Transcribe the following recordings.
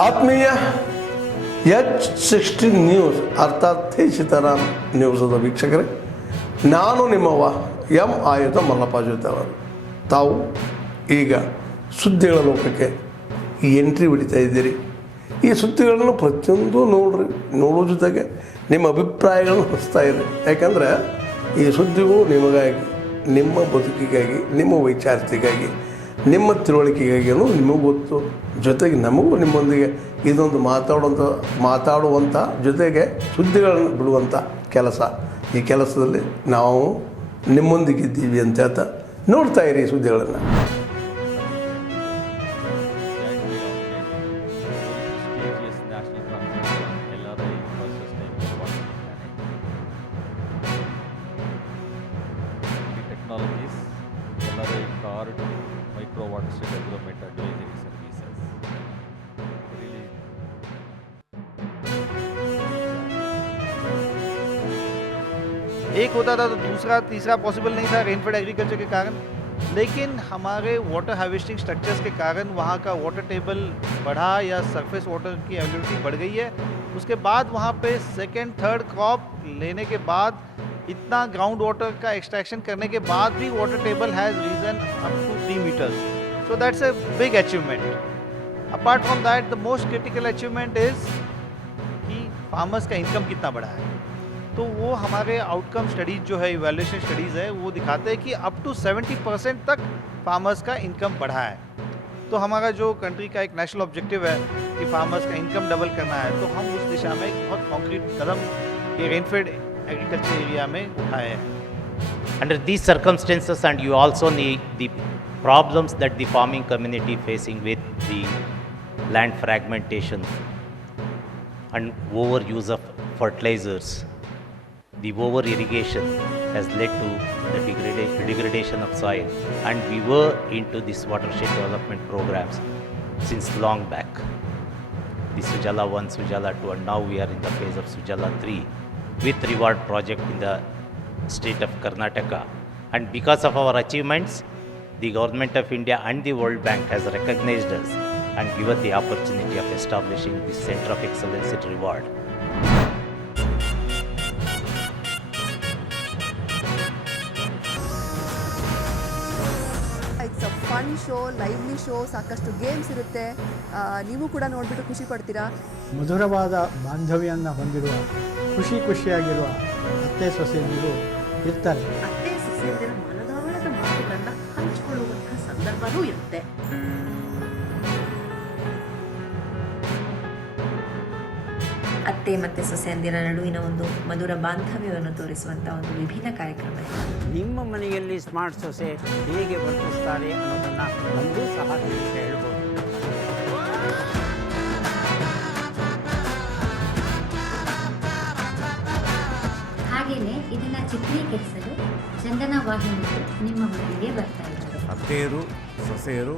ಆತ್ಮೀಯ H60 news ಅರ್ಥಾತ್ ಸೀತಾರಾಮ್ ನ್ಯೂಸದ ವೀಕ್ಷಕರೇ, ನಾನು ನಿಮ್ಮವ ಎಂ ಆಯುಧ ಮಲ್ಲಪ್ಪ ಜೊತೆವರು. ತಾವು ಈಗ ಸುದ್ದಿಗಳ ಲೋಕಕ್ಕೆ ಎಂಟ್ರಿ ಹೊಡಿತಾ ಇದ್ದೀರಿ. ಈ ಸುದ್ದಿಗಳನ್ನು ಪ್ರತಿಯೊಂದು ನೋಡೋ ಜೊತೆಗೆ ನಿಮ್ಮ ಅಭಿಪ್ರಾಯಗಳನ್ನು ಹಂಚ್ತಾ ಇರಿ. ಯಾಕಂದರೆ ಈ ಸುದ್ದಿಗಳು ನಿಮಗಾಗಿ, ನಿಮ್ಮ ಬದುಕಿಗಾಗಿ, ನಿಮ್ಮ ವೈಚಾರಿಕೆಗಾಗಿ, ನಿಮ್ಮ ತಿಳುವಳಿಕೆಗಾಗಿಯೂ ನಿಮಗೂ ಗೊತ್ತು. ಜೊತೆಗೆ ನಮಗೂ ನಿಮ್ಮೊಂದಿಗೆ ಇದೊಂದು ಮಾತಾಡುವಂಥ ಜೊತೆಗೆ ಸುದ್ದಿಗಳನ್ನು ಬಿಡುವಂಥ ಕೆಲಸ. ಈ ಕೆಲಸದಲ್ಲಿ ನಾವು ನಿಮ್ಮೊಂದಿಗಿದ್ದೀವಿ ಅಂತ ಹೇಳ್ತಾ ನೋಡ್ತಾ ಇರಿ ಸುದ್ದಿಗಳನ್ನು. Technologies, LRI card, micro water state development advisory services. Really, एक होता था तो दूसरा तीसरा पॉसिबल नहीं था रेनफेड एग्रीकल्चर के कारण, लेकिन हमारे वाटर हार्वेस्टिंग स्ट्रक्चर्स के कारण वहाँ का वाटर टेबल बढ़ा या सरफेस वाटर की अवेलेबिलिटी बढ़ गई है. उसके बाद वहाँ पे सेकेंड थर्ड क्रॉप लेने के बाद इतना ग्राउंड वाटर का एक्सट्रैक्शन करने के बाद भी water table has risen up to 3 meters. So that's a big achievement. Apart from that, the most critical achievement is कि फार्मर्स का इनकम कितना बढ़ा है. तो वो हमारे आउटकम स्टडीज़ जो है, इवैल्यूएशन स्टडीज़ है, वो दिखाते हैं कि अप टू 70% तक फार्मर्स का इनकम बढ़ा है. तो हमारा जो कंट्री का एक नेशनल ऑब्जेक्टिव है कि फार्मर्स का इनकम डबल करना है, तो हम उस दिशा में एक बहुत कॉन्क्रीट कदम ये रेनफेड एग्रीकल्चर एरिया में उठाए हैं. Under these circumstances, and you also need the problems that the farming community facing with the land fragmentation and overuse of fertilizers, the over irrigation has led to the degradation of soil, and we were into this watershed development programs since long back. The Sujala 1, Sujala 2, and now we are in the phase of Sujala 3 with reward project in the state of Karnataka. And because of our achievements, the Government of India and the World Bank has recognized us and given the opportunity of establishing this Center of Excellence at Reward. It's a fun show, lively show, ಸಾಕಷ್ಟು games ಇರುತ್ತೆ. ನೀವು ಕೂಡ ನೋಡಿಬಿಟ್ಟು ಖುಷಿ ಪಡ್ತೀರಾ. ಮಧುರವಾದ ಬಾಂಧವ್ಯವನ್ನು ಹೊಂದಿರುವ ಖುಷಿಯಾಗಿರುವ ಅತ್ತೆ ಸೊಸೆಯರು ಇರ್ತಾರೆ. ಅತ್ತೆ ಸೊಸೆಯರ ಮನದಾಳದ ಮಾತುಗಳನ್ನು ಹಂಚಿಕೊಳ್ಳುವಂತಹ ಸಂದರ್ಭವೂ ಇರುತ್ತೆ. ಅತ್ತೆ ಮತ್ತು ಸೊಸೆಯಂದಿರ ನಡುವಿನ ಒಂದು ಮಧುರ ಬಾಂಧವ್ಯವನ್ನು ತೋರಿಸುವಂಥ ಒಂದು ವಿಭಿನ್ನ ಕಾರ್ಯಕ್ರಮ. ನಿಮ್ಮ ಮನೆಯಲ್ಲಿ ಸ್ಮಾರ್ಟ್ ಸೊಸೆ ಹೇಗೆ ವರ್ತಿಸ್ತಾರೆ ಅನ್ನೋದನ್ನು ನಮಗೂ ಸಹ ತಿಳಿಸಿ ಹೇಳ್ಬೋದು. ಹಾಗೆಯೇ ಇದನ್ನು ಚಿತ್ರೀಕರಿಸಲು ಚಂದನ ವಾಹಿನಿಗಳು ನಿಮ್ಮ ಮನೆಗೆ ಬರ್ತಾ ಇದ್ದಾರೆ. ಅತ್ತೆಯರು ಸೊಸೆಯರು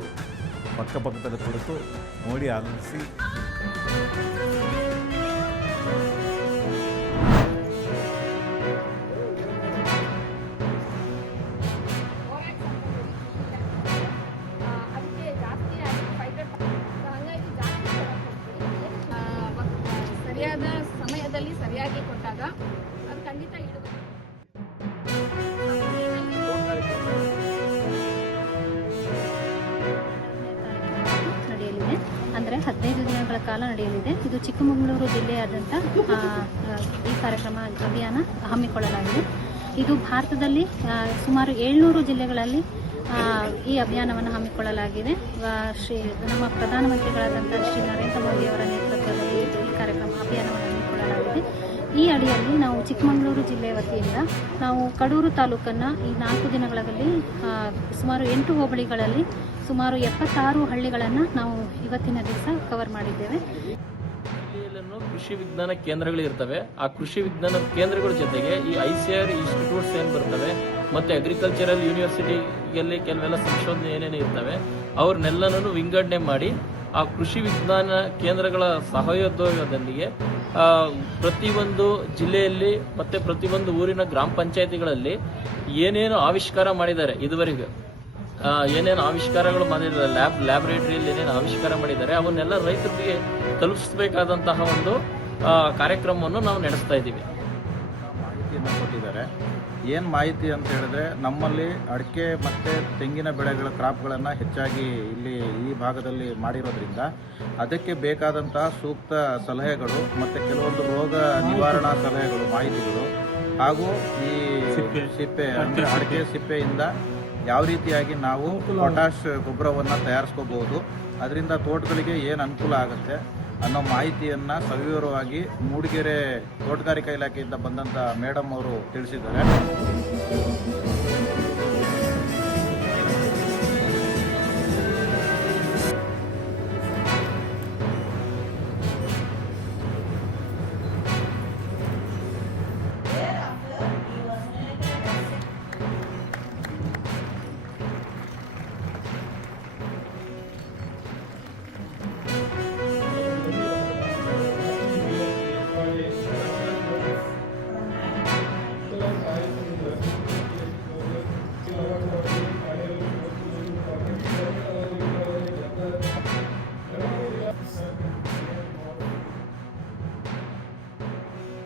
ಪಕ್ಕದಲ್ಲಿ ಕುಳಿತು ನೋಡಿ ಆನಂದಿಸಿ. ಸರಿಯಾದ ಸಮಯದಲ್ಲಿ ಸರಿಯಾಗಿ ಕೊಟ್ಟಾಗ ಅದು ಖಂಡಿತ ನಡೆಯಲಿದೆ. ಅಂದರೆ 15 ದಿನಗಳ ಕಾಲ ನಡೆಯಲಿದೆ. ಇದು ಚಿಕ್ಕಮಗಳೂರು ಜಿಲ್ಲೆಯಾದ್ಯಂತ ಈ ಕಾರ್ಯಕ್ರಮ ಅಭಿಯಾನ ಹಮ್ಮಿಕೊಳ್ಳಲಾಗಿದೆ. ಇದು ಭಾರತದಲ್ಲಿ ಸುಮಾರು 700 ಜಿಲ್ಲೆಗಳಲ್ಲಿ ಈ ಅಭಿಯಾನವನ್ನು ಹಮ್ಮಿಕೊಳ್ಳಲಾಗಿದೆ. ನಮ್ಮ ಪ್ರಧಾನಮಂತ್ರಿಗಳಾದಂಥ ಶ್ರೀ ನರೇಂದ್ರ ಮೋದಿಯವರ ನೇತೃತ್ವದಲ್ಲಿ ಈ ಅಭಿಯಾನವನ್ನು ಹಮ್ಮಿಕೊಳ್ಳಲಾಗಿದೆ. ಈ ಅಡಿಯಲ್ಲಿ ನಾವು ಚಿಕ್ಕಮಗಳೂರು ಜಿಲ್ಲೆಯ ವತಿಯಿಂದ ನಾವು ಕಡೂರು ತಾಲೂಕನ್ನು ಈ 4 ದಿನಗಳಲ್ಲಿ ಸುಮಾರು 8 ಹೋಬಳಿಗಳಲ್ಲಿ ಸುಮಾರು 76 ಹಳ್ಳಿಗಳನ್ನು ನಾವು ಇವತ್ತಿನ ದಿವಸ ಕವರ್ ಮಾಡಿದ್ದೇವೆ. ಕೃಷಿ ವಿಜ್ಞಾನ ಕೇಂದ್ರಗಳು ಇರ್ತವೆ. ಆ ಕೃಷಿ ವಿಜ್ಞಾನ ಕೇಂದ್ರಗಳ ಜೊತೆಗೆ ಈ ICAR ಇನ್ಸ್ಟಿಟ್ಯೂಟ್ಸ್ ಏನು ಬರ್ತವೆ ಮತ್ತು ಅಗ್ರಿಕಲ್ಚರಲ್ ಯೂನಿವರ್ಸಿಟಿಯಲ್ಲಿ ಕೆಲವೆಲ್ಲ ಸಂಶೋಧನೆ ಏನೇನು ಇರ್ತವೆ ಅವ್ರನ್ನೆಲ್ಲನೂ ವಿಂಗಡಣೆ ಮಾಡಿ ಆ ಕೃಷಿ ವಿಜ್ಞಾನ ಕೇಂದ್ರಗಳ ಸಹಯೋಗದೊಂದಿಗೆ ಪ್ರತಿಯೊಂದು ಜಿಲ್ಲೆಯಲ್ಲಿ ಮತ್ತು ಪ್ರತಿಯೊಂದು ಊರಿನ ಗ್ರಾಮ ಪಂಚಾಯತಿಗಳಲ್ಲಿ ಏನೇನು ಆವಿಷ್ಕಾರ ಮಾಡಿದ್ದಾರೆ ಇದುವರೆಗೆ ಏನೇನು ಆವಿಷ್ಕಾರಗಳು ಮಾಡಿದ್ದಾರೆ, ಲ್ಯಾಬ್ರೇಟರಿಯಲ್ಲಿ ಏನೇನು ಆವಿಷ್ಕಾರ ಮಾಡಿದ್ದಾರೆ ಅವನ್ನೆಲ್ಲ ರೈತರಿಗೆ ತಲುಪಿಸಬೇಕಾದಂತಹ ಒಂದು ಕಾರ್ಯಕ್ರಮವನ್ನು ನಾವು ನಡೆಸ್ತಾ ಇದ್ದೀವಿ. ಮಾಹಿತಿಯನ್ನು ಕೊಟ್ಟಿದ್ದಾರೆ. ಏನು ಮಾಹಿತಿ ಅಂತ ಹೇಳಿದ್ರೆ, ನಮ್ಮಲ್ಲಿ ಅಡಿಕೆ ಮತ್ತು ತೆಂಗಿನ ಬೆಳೆಗಳ ಕ್ರಾಪ್ಗಳನ್ನು ಹೆಚ್ಚಾಗಿ ಇಲ್ಲಿ ಈ ಭಾಗದಲ್ಲಿ ಮಾಡಿರೋದ್ರಿಂದ ಅದಕ್ಕೆ ಬೇಕಾದಂತಹ ಸೂಕ್ತ ಸಲಹೆಗಳು ಮತ್ತು ಕೆಲವೊಂದು ರೋಗ ನಿವಾರಣಾ ಸಲಹೆಗಳು, ಮಾಹಿತಿಗಳು ಹಾಗೂ ಈ ಸಿಪ್ಪೆ ಅಂದರೆ ಅಡಿಕೆ ಸಿಪ್ಪೆಯಿಂದ ಯಾವ ರೀತಿಯಾಗಿ ನಾವು ಪೊಟ್ಯಾಷ್ ಗೊಬ್ಬರವನ್ನು ತಯಾರಿಸ್ಕೋಬಹುದು, ಅದರಿಂದ ತೋಟಗಳಿಗೆ ಏನು ಅನುಕೂಲ ಆಗುತ್ತೆ ಅನ್ನೋ ಮಾಹಿತಿಯನ್ನು ಸವಿವರವಾಗಿ ಮೂಡಿಗೆರೆ ತೋಟಗಾರಿಕಾ ಇಲಾಖೆಯಿಂದ ಬಂದಂಥ ಮೇಡಮ್ ಅವರು ತಿಳಿಸಿದ್ದಾರೆ.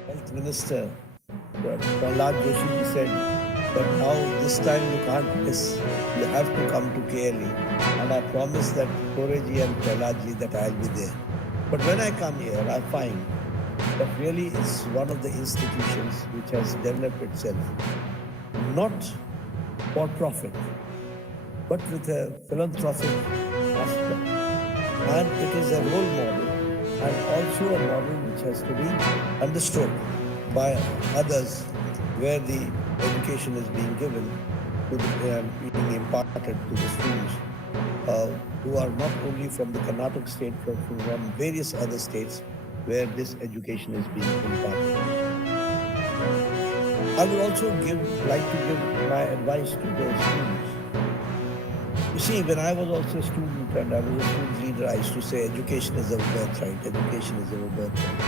Health Minister Prahlad Joshi said that now this time you can't miss, you have to come to KLE, and I promise that Koreji and Prahlad that I'll be there. But when I come here, I find that really it's one of the institutions which has developed itself not for profit, but with a philanthropic aspect, and it is a role model and also a model which has to be understood by others, where the education is being given to being imparted to the students who are not only from the Karnataka state, but from various other states where this education is being imparted. I would also like to give my advice to those students. You see, when I was also a student and I was a student leader, I used to say education is our birthright, education is our birthright.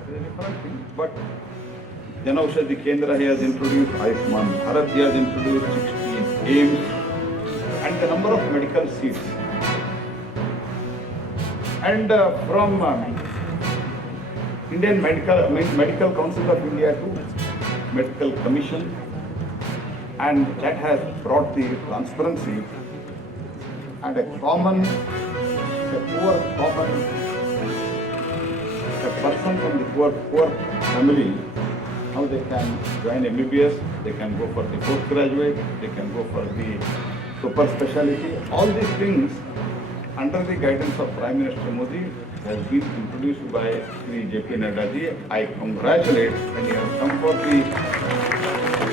It is a different thing, but Janaushadhi Kendra has introduced Ayushman Bharat, he has introduced 16 AIMS and the number of medical seats. And from Indian Medical Council of India to Medical Commission, and that has brought the transparency and a person from the poor family, now they can join MBBS, they can go for the postgraduate, they can go for the super specialty. All these things under the guidance of Prime Minister Modi has been introduced by Sri J.P. Nadda ji. I congratulate and he has come for the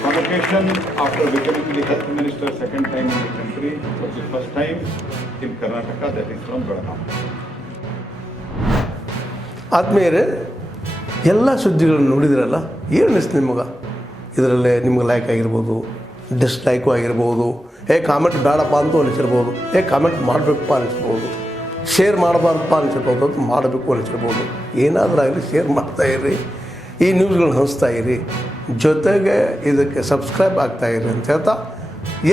convocation after becoming the health minister second time in the country, for the first time in Karnataka, that is from Belgaum. ಆದ್ಮೇಲೆ ಎಲ್ಲ ಸುದ್ದಿಗಳನ್ನು ನೋಡಿದ್ರಲ್ಲ, ಏನು ಅನಿಸ್ತು ನಿಮಗೆ? ಇದರಲ್ಲೇ ನಿಮ್ಗೆ like ಆಗಿರ್ಬೋದು, ಡಿಸ್ಲೈಕು ಆಗಿರ್ಬೋದು, ಕಾಮೆಂಟ್ ಬೇಡಪ್ಪ ಅಂತ ಅನಿಸಿರ್ಬೋದು, ಕಾಮೆಂಟ್ ಮಾಡಬೇಕಪ್ಪ ಅನಿಸ್ಬೋದು, ಶೇರ್ ಮಾಡಬಾರ್ದಪ್ಪ ಅನಿಸಿರ್ಬೋದು, ಅದು ಮಾಡಬೇಕು ಅನಿಸಿರ್ಬೋದು. ಏನಾದರೂ ಆಗಲಿ ಶೇರ್ ಮಾಡ್ತಾಯಿರಿ, ಈ ನ್ಯೂಸ್ಗಳನ್ನ ಹಂಚ್ತಾ ಇರಿ, ಜೊತೆಗೆ ಇದಕ್ಕೆ ಸಬ್ಸ್ಕ್ರೈಬ್ ಆಗ್ತಾಯಿರಿ ಅಂತ ಹೇಳ್ತಾ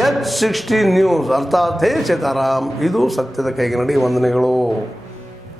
H16 ನ್ಯೂಸ್ ಅರ್ಥಾತ್ ಹೇ ಸೀತಾರಾಮ್, ಇದು ಸತ್ಯದ ಕೈಗೆ ನಡಿ. ವಂದನೆಗಳು.